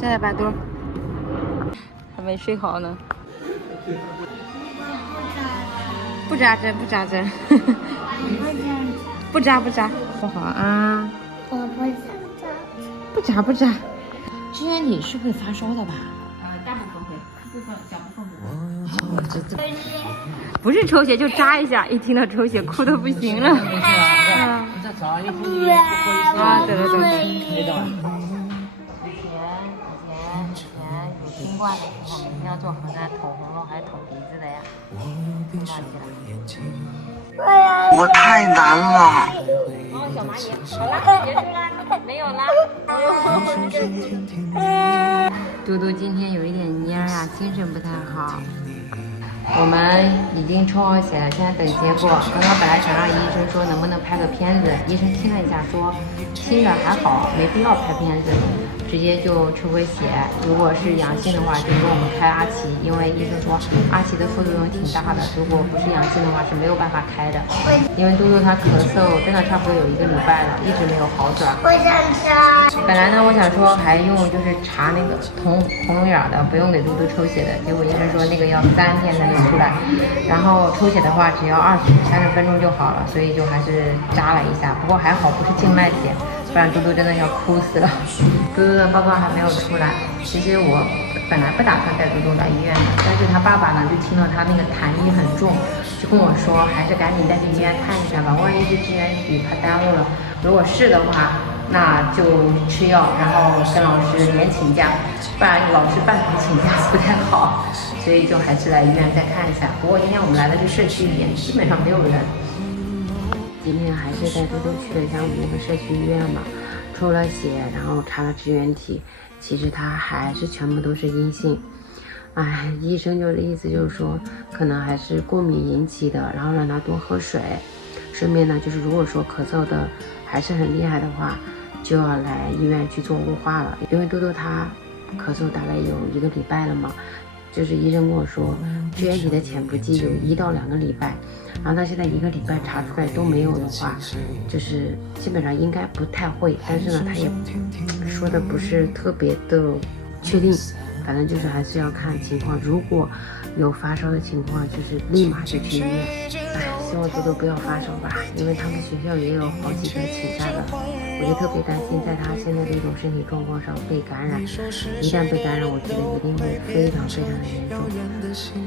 现在8度，还没睡好呢。不扎针，不扎针，不扎不扎，不好啊！我不想扎，不扎不扎。支原体是会发烧的吧？大部分会，小部分不会。不是抽血就扎一下，一听到抽血哭的不行了。啊，对了对了。以前有新冠的时候，每天要做核酸，捅喉咙还捅鼻子的呀。忘记了。我太难了。哦，小蚂蚁，好了，结束啦，没有啦。嘟嘟今天有一点蔫啊，精神不太好。我们已经抽好血了，现在等结果。刚刚本来想让医生说能不能拍个片子，医生听了一下说轻的还好，没必要拍片子，直接就抽个血。如果是阳性的话，就给我们开阿奇，因为医生说阿奇的副作用挺大的，如果不是阳性的话是没有办法开的。因为嘟嘟他咳嗽真的差不多有1个礼拜了，一直没有好转。我想扎。本来呢，我想说还用就是查那个捅喉咙眼的，不用给嘟嘟抽血的，结果医生说那个要3天才能出来，然后抽血的话只要30分钟就好了，所以就还是扎了一下。不过还好不是静脉血，不然嘟嘟真的要哭死了。嘟嘟的报告还没有出来，其实我本来不打算带嘟嘟来医院的，但是他爸爸呢就听到他那个痰液很重，就跟我说还是赶紧带去医院看一下吧，万一是支原体怕耽误了，如果是的话那就吃药，然后跟老师连请假，不然老师半途请假不太好，所以就还是来医院再看一下。不过今天我们来的是社区医院，基本上没有人。今天还是带嘟嘟去了一下我们那个社区医院嘛，抽了血，然后查了支原体，其实他还是全部都是阴性。哎，医生就是意思就是说，可能还是过敏引起的，然后让他多喝水。顺便呢，就是如果说咳嗽的还是很厉害的话，就要来医院去做雾化了。因为嘟嘟他咳嗽大概有1个礼拜了嘛，就是医生跟我说，支原体的潜伏期有1到2个礼拜，然后他现在1个礼拜查出来都没有的话，就是基本上应该不太会，但是呢，他也说的不是特别的确定，反正就是还是要看情况，如果有发烧的情况，就是立马就去医院。哎，希望嘟嘟不要发烧吧，因为他们学校也有好几个请假的，我就特别担心在他现在这种身体状况上被感染，一旦被感染，我觉得一定会非常非常的严重。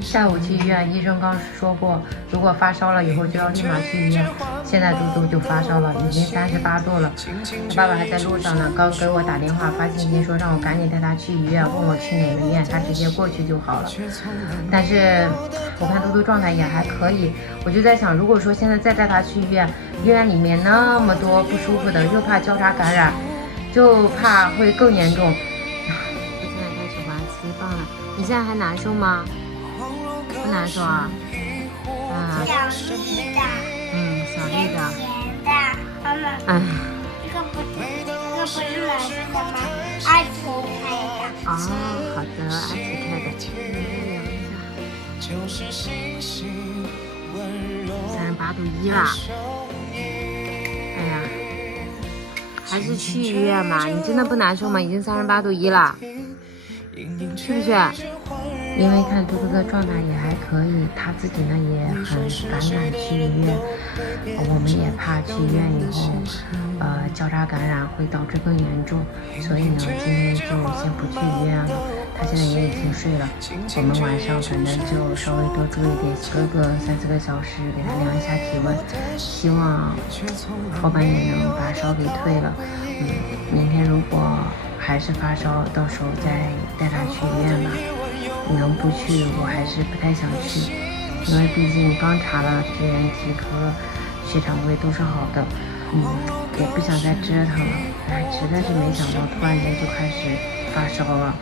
下午去医院，医生刚说过，如果发烧了以后就要立马去医院。现在嘟嘟就发烧了，已经38度了，他爸爸还在路上呢，刚给我打电话发信息说让我赶紧带他去医院，问我去哪个医院，他直接过去就好了。但是我看嘟嘟状态也还可以，我就在想，如果说现在再带他去医院，医院里面那么多不舒服的，又怕交叉感染，就怕会更严重。我现在开始玩磁棒了，你现在还难受吗？不难受啊？小力的。小力的。甜的，妈妈。哎。这个不是蓝色的吗？阿奇开的。哦，好的，阿奇开的。38度1啦。哎呀，还是去医院吧。你真的不难受吗？已经38度1了，是不是？因为看嘟嘟的状态也还可以，他自己呢也很敢去医院，我们也怕去医院以后，交叉感染会导致更严重，所以呢今天就先不去医院了。他现在也已经睡了，我们晚上反正就稍微多注意点，隔个3-4个小时给他量一下体温，希望后半夜能把烧给退了。明天如果还是发烧，到时候再带他去医院吧。能不去我还是不太想去，因为毕竟刚查了支原体和血常规都是好的，也不想再折腾了。哎，实在是没想到突然间就开始发烧了。